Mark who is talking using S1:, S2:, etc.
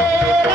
S1: Música